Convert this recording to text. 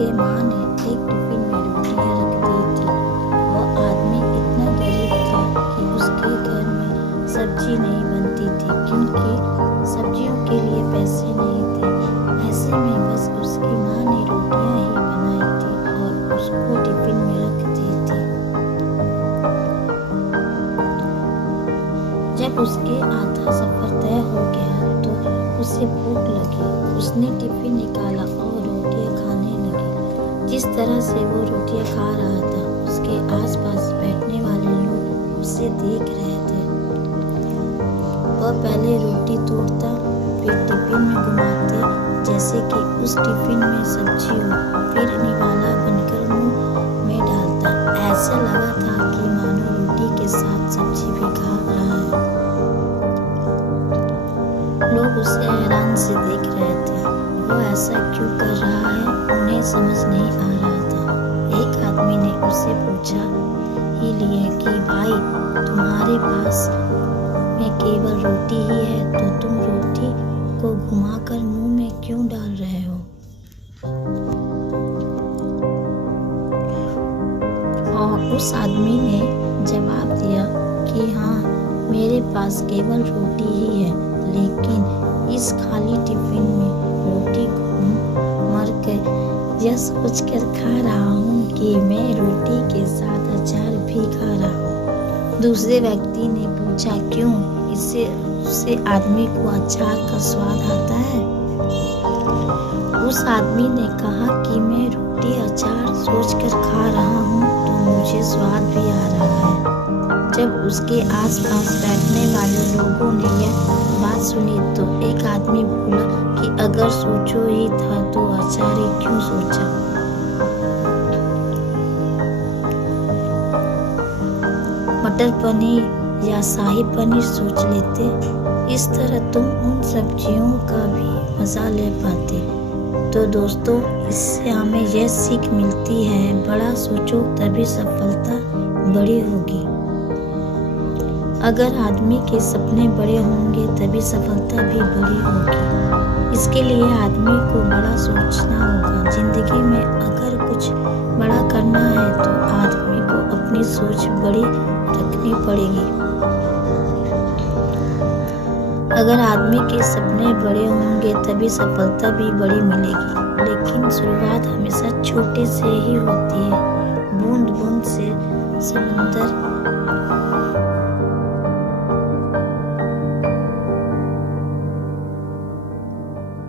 उसके माँ ने एक टिफिन में रोटियां रख दी थी। वह आदमी इतना गरीब था कि उसके घर में सब्जी नहीं बनती थी क्योंकि सब्जियों के लिए पैसे नहीं थे। ऐसे में बस उसकी माँ ने रोटियां ही बनाई थी और उसको टिफिन में रख दी थी। जब उसके आधा सफर तय हो गया तो उसे भूख लगी। उसने टिफिन निकाला और रोटियां खाने लगी। जिस तरह से वो रोटियां खा रहा था, उसके आसपास बैठने वाले लोग उसे देख रहे थे। वह पहले रोटी तोड़ता, फिर टिफिन में घुमाते जैसे कि उस टिफिन में सब्जी हो, फिर निवाला बनकर मुंह में डालता। ऐसा लगा था कि मानो रोटी के साथ सब्जी भी खा रहा है। लोग उसे हैरान से देख रहे थे। वो ऐसा क्यों कर रहा है, उन्हें समझ नहीं आ रहा था। एक आदमी ने उससे पूछा ही लिए कि भाई, तुम्हारे पास में केवल रोटी ही है तो तुम रोटी को घुमाकर मुंह में क्यों डाल रहे हो? और उस आदमी ने जवाब दिया कि हाँ, मेरे पास केवल रोटी ही है, लेकिन इस खाली टिफिन में रोटी घूम मर कर यह सोचकर खा रहा हूँ कि मैं रोटी के साथ अचार भी खा रहा हूँ। दूसरे व्यक्ति ने पूछा, क्यों, इससे उसे आदमी को अचार का स्वाद आता है? उस आदमी ने कहा कि मैं रोटी अचार सोचकर खा रहा हूँ तो मुझे स्वाद भी आ रहा है। जब उसके आसपास बैठने वाले लोगों ने यह बात सुनी तो एक आदमी बोला कि अगर सोचो ही था तो अचार ही क्यों सोचा? मटर पनीर या शाही पनीर सोच लेते। इस तरह तुम उन सब्जियों का भी मजा ले पाते। तो दोस्तों, इससे हमें यह सीख मिलती है, बड़ा सोचो तभी सफलता बड़ी होगी। अगर आदमी के सपने बड़े होंगे तभी सफलता भी बड़ी होगी। इसके लिए आदमी को बड़ा सोचना होगा। जिंदगी में अगर कुछ बड़ा करना है तो आदमी को अपनी सोच बड़ी रखनी पड़ेगी। अगर आदमी के सपने बड़े होंगे तभी सफलता भी बड़ी मिलेगी। लेकिन शुरुआत हमेशा छोटे से ही होती है। बूंद बूंद से समंदर